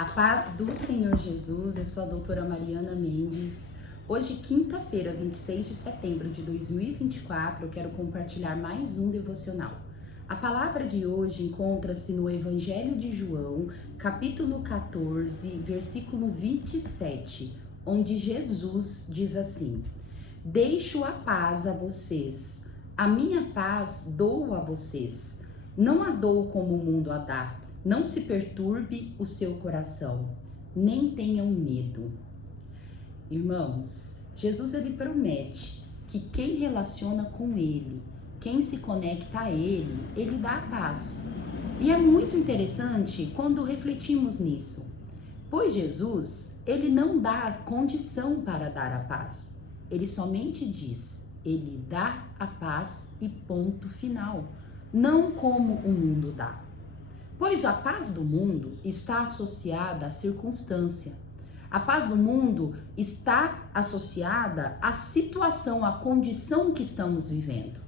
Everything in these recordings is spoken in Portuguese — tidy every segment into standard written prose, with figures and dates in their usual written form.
A paz do Senhor Jesus, eu sou a doutora Mariana Mendes. Hoje, quinta-feira, 26 de setembro de 2024, eu quero compartilhar mais um devocional. A palavra de hoje encontra-se no Evangelho de João, capítulo 14, versículo 27, onde Jesus diz assim: Deixo a paz a vocês, a minha paz dou a vocês, não a dou como o mundo a dá. Não se perturbe o seu coração, nem tenham medo. Irmãos, Jesus ele promete que quem relaciona com ele, quem se conecta a ele, ele dá a paz. E é muito interessante quando refletimos nisso, pois Jesus, ele não dá condição para dar a paz. Ele somente diz, ele dá a paz e ponto final, não como o mundo dá. Pois a paz do mundo está associada à circunstância. A paz do mundo está associada à situação, à condição que estamos vivendo.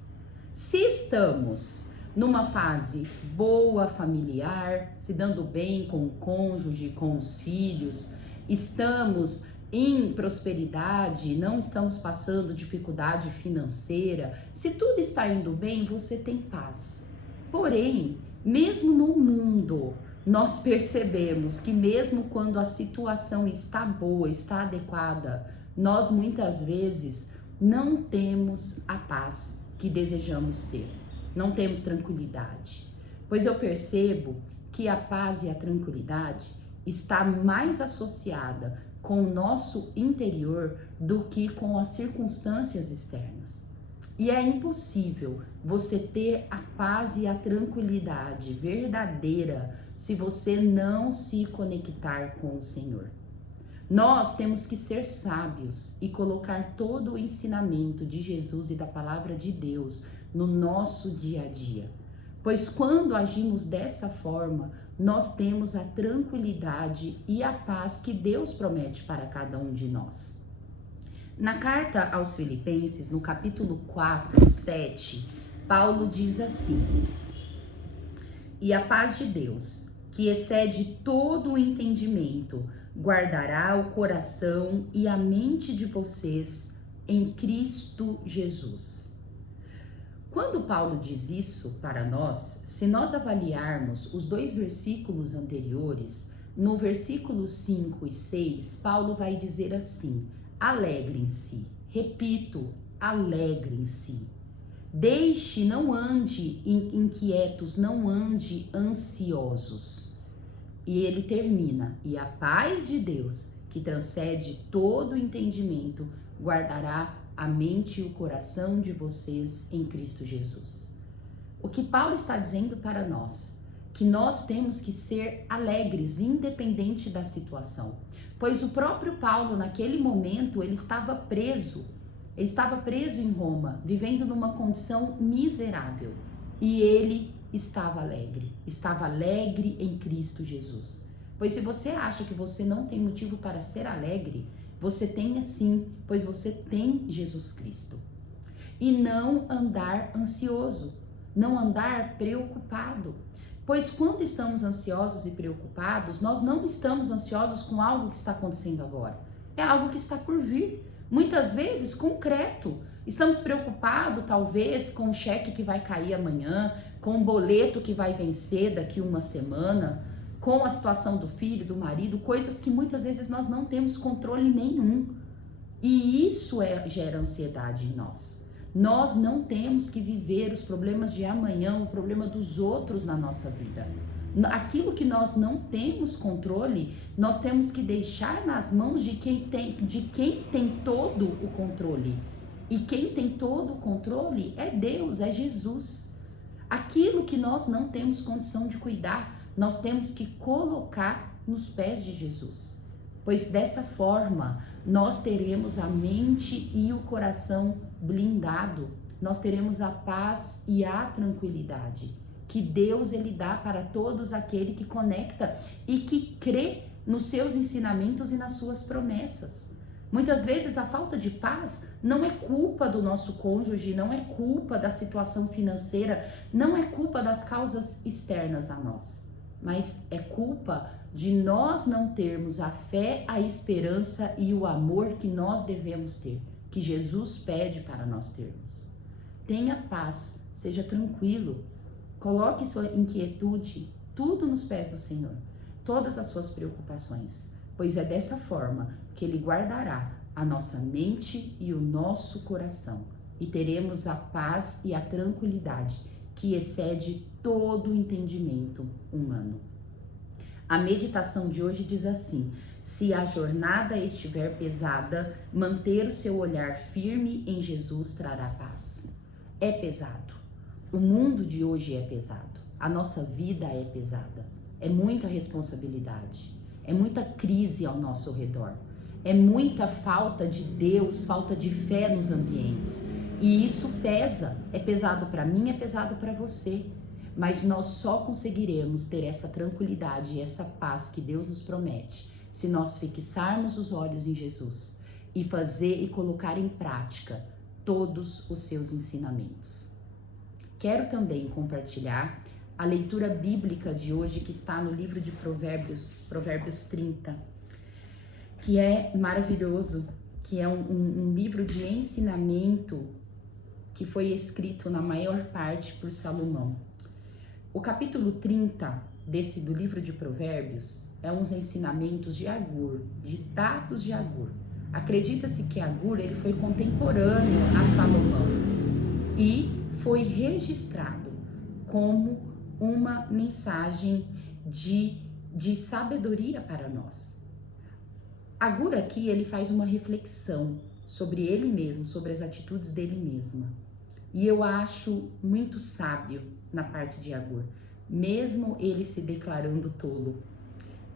Se estamos numa fase boa, familiar, se dando bem com o cônjuge, com os filhos, estamos em prosperidade, não estamos passando dificuldade financeira, se tudo está indo bem, você tem paz. Porém, mesmo no mundo, nós percebemos que mesmo quando a situação está boa, está adequada, nós muitas vezes não temos a paz que desejamos ter, não temos tranquilidade. Pois eu percebo que a paz e a tranquilidade está mais associada com o nosso interior do que com as circunstâncias externas. E é impossível você ter a paz e a tranquilidade verdadeira se você não se conectar com o Senhor. Nós temos que ser sábios e colocar todo o ensinamento de Jesus e da palavra de Deus no nosso dia a dia. Pois quando agimos dessa forma, nós temos a tranquilidade e a paz que Deus promete para cada um de nós. Na carta aos Filipenses, no capítulo 4, 7, Paulo diz assim: E a paz de Deus, que excede todo o entendimento, guardará o coração e a mente de vocês em Cristo Jesus. Quando Paulo diz isso para nós, se nós avaliarmos os dois versículos anteriores, no versículo 5 e 6, Paulo vai dizer assim: Alegrem-se, repito, alegrem-se. Deixe, não ande inquietos, não ande ansiosos. E ele termina, e a paz de Deus, que transcende todo o entendimento, guardará a mente e o coração de vocês em Cristo Jesus. O que Paulo está dizendo para nós? Que nós temos que ser alegres, independente da situação. Pois o próprio Paulo, naquele momento, ele estava preso em Roma, vivendo numa condição miserável. E ele estava alegre em Cristo Jesus. Pois se você acha que você não tem motivo para ser alegre, você tem sim, pois você tem Jesus Cristo. E não andar ansioso, não andar preocupado. Pois quando estamos ansiosos e preocupados, nós não estamos ansiosos com algo que está acontecendo agora. É algo que está por vir. Muitas vezes concreto. Estamos preocupados talvez com o cheque que vai cair amanhã, com o boleto que vai vencer daqui uma semana, com a situação do filho, do marido, coisas que muitas vezes nós não temos controle nenhum. E isso gera ansiedade em nós. Nós não temos que viver os problemas de amanhã, o problema dos outros na nossa vida. Aquilo que nós não temos controle, nós temos que deixar nas mãos de quem tem todo o controle. E quem tem todo o controle é Deus, é Jesus. Aquilo que nós não temos condição de cuidar, nós temos que colocar nos pés de Jesus. Pois dessa forma, nós teremos a mente e o coração blindado. Nós teremos a paz e a tranquilidade que Deus ele dá para todos aquele que conecta e que crê nos seus ensinamentos e nas suas promessas. Muitas vezes a falta de paz não é culpa do nosso cônjuge, não é culpa da situação financeira, não é culpa das causas externas a nós, mas é culpa de nós não termos a fé, a esperança e o amor que nós devemos ter, que Jesus pede para nós termos. Tenha paz, seja tranquilo, coloque sua inquietude tudo nos pés do Senhor, todas as suas preocupações, pois é dessa forma que Ele guardará a nossa mente e o nosso coração, e teremos a paz e a tranquilidade que excede todo o entendimento humano. A meditação de hoje diz assim: se a jornada estiver pesada, manter o seu olhar firme em Jesus trará paz. É pesado. O mundo de hoje é pesado. A nossa vida é pesada. É muita responsabilidade. É muita crise ao nosso redor. É muita falta de Deus, falta de fé nos ambientes. E isso pesa. É pesado para mim, é pesado para você. Mas nós só conseguiremos ter essa tranquilidade e essa paz que Deus nos promete se nós fixarmos os olhos em Jesus e fazer e colocar em prática todos os seus ensinamentos. Quero também compartilhar a leitura bíblica de hoje que está no livro de Provérbios, Provérbios 30, que é maravilhoso, que é um livro de ensinamento que foi escrito na maior parte por Salomão. O capítulo 30 do livro de Provérbios é uns ensinamentos de Agur, ditados de Agur. Acredita-se que Agur ele foi contemporâneo a Salomão e foi registrado como uma mensagem de sabedoria para nós. Agur aqui ele faz uma reflexão sobre ele mesmo, sobre as atitudes dele mesmo. E eu acho muito sábio na parte de Agur, mesmo ele se declarando tolo.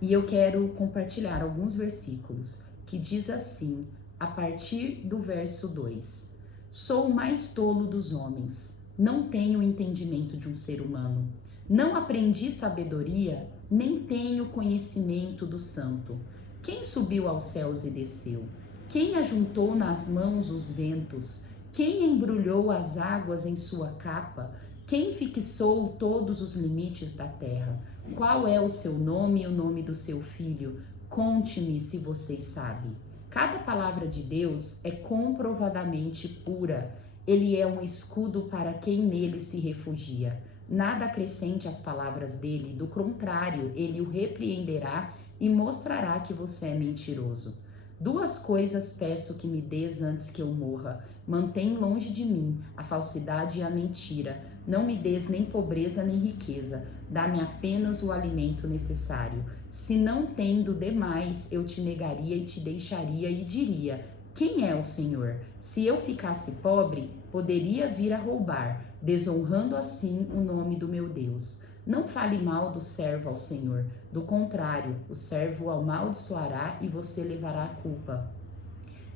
E eu quero compartilhar alguns versículos que diz assim, a partir do verso 2: sou o mais tolo dos homens, não tenho o entendimento de um ser humano, não aprendi sabedoria, nem tenho conhecimento do santo. Quem subiu aos céus e desceu? Quem ajuntou nas mãos os ventos? Quem embrulhou as águas em sua capa? Quem fixou todos os limites da terra? Qual é o seu nome e o nome do seu filho? Conte-me se vocês sabem. Cada palavra de Deus é comprovadamente pura. Ele é um escudo para quem nele se refugia. Nada acrescente às palavras dele, do contrário, ele o repreenderá e mostrará que você é mentiroso. Duas coisas peço que me dês antes que eu morra. Mantém longe de mim a falsidade e a mentira. Não me dês nem pobreza nem riqueza. Dá-me apenas o alimento necessário. Se não tendo demais, eu te negaria e te deixaria e diria: quem é o Senhor? Se eu ficasse pobre, poderia vir a roubar, desonrando assim o nome do meu Deus. Não fale mal do servo ao Senhor. Do contrário, o servo o amaldiçoará e você levará a culpa.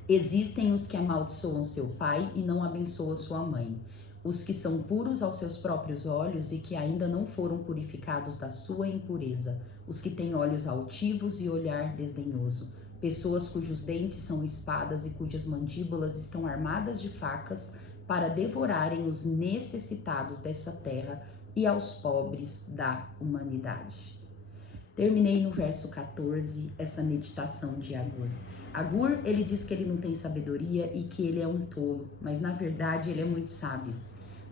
Existem os que amaldiçoam seu pai e não abençoam sua mãe. Os que são puros aos seus próprios olhos e que ainda não foram purificados da sua impureza. Os que têm olhos altivos e olhar desdenhoso. Pessoas cujos dentes são espadas e cujas mandíbulas estão armadas de facas para devorarem os necessitados dessa terra e aos pobres da humanidade. Terminei no verso 14 essa meditação de Agur. Agur, ele diz que ele não tem sabedoria e que ele é um tolo, mas na verdade ele é muito sábio.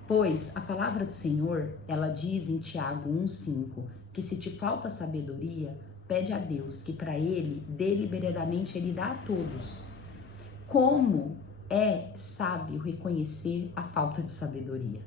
Pois a palavra do Senhor, ela diz em Tiago 1,5, que se te falta sabedoria, pede a Deus que para ele, deliberadamente, ele dá a todos. Como é sábio reconhecer a falta de sabedoria?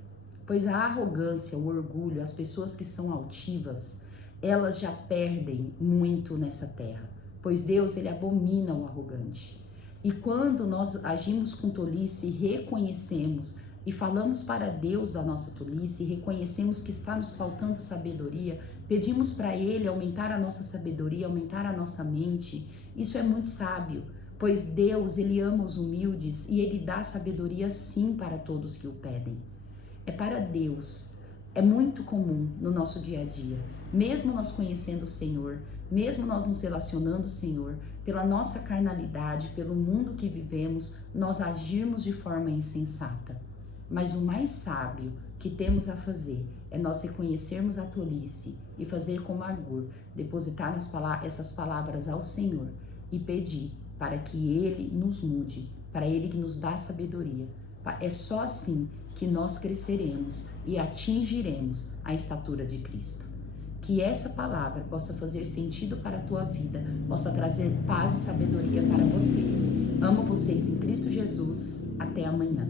Pois a arrogância, o orgulho, as pessoas que são altivas, elas já perdem muito nessa terra. Pois Deus, ele abomina o arrogante. E quando nós agimos com tolice e reconhecemos e falamos para Deus da nossa tolice e reconhecemos que está nos faltando sabedoria, pedimos para Ele aumentar a nossa sabedoria, aumentar a nossa mente, isso é muito sábio, pois Deus, ele ama os humildes e ele dá sabedoria sim para todos que o pedem. É para Deus. É muito comum no nosso dia a dia, mesmo nós conhecendo o Senhor, mesmo nós nos relacionando o Senhor, pela nossa carnalidade, pelo mundo que vivemos, nós agirmos de forma insensata. Mas o mais sábio que temos a fazer é nós reconhecermos a tolice e fazer como Agur, depositar essas palavras ao Senhor e pedir para que Ele nos mude, para Ele que nos dá sabedoria. É só assim que nós cresceremos e atingiremos a estatura de Cristo. Que essa palavra possa fazer sentido para a tua vida, possa trazer paz e sabedoria para você. Amo vocês em Cristo Jesus. Até amanhã.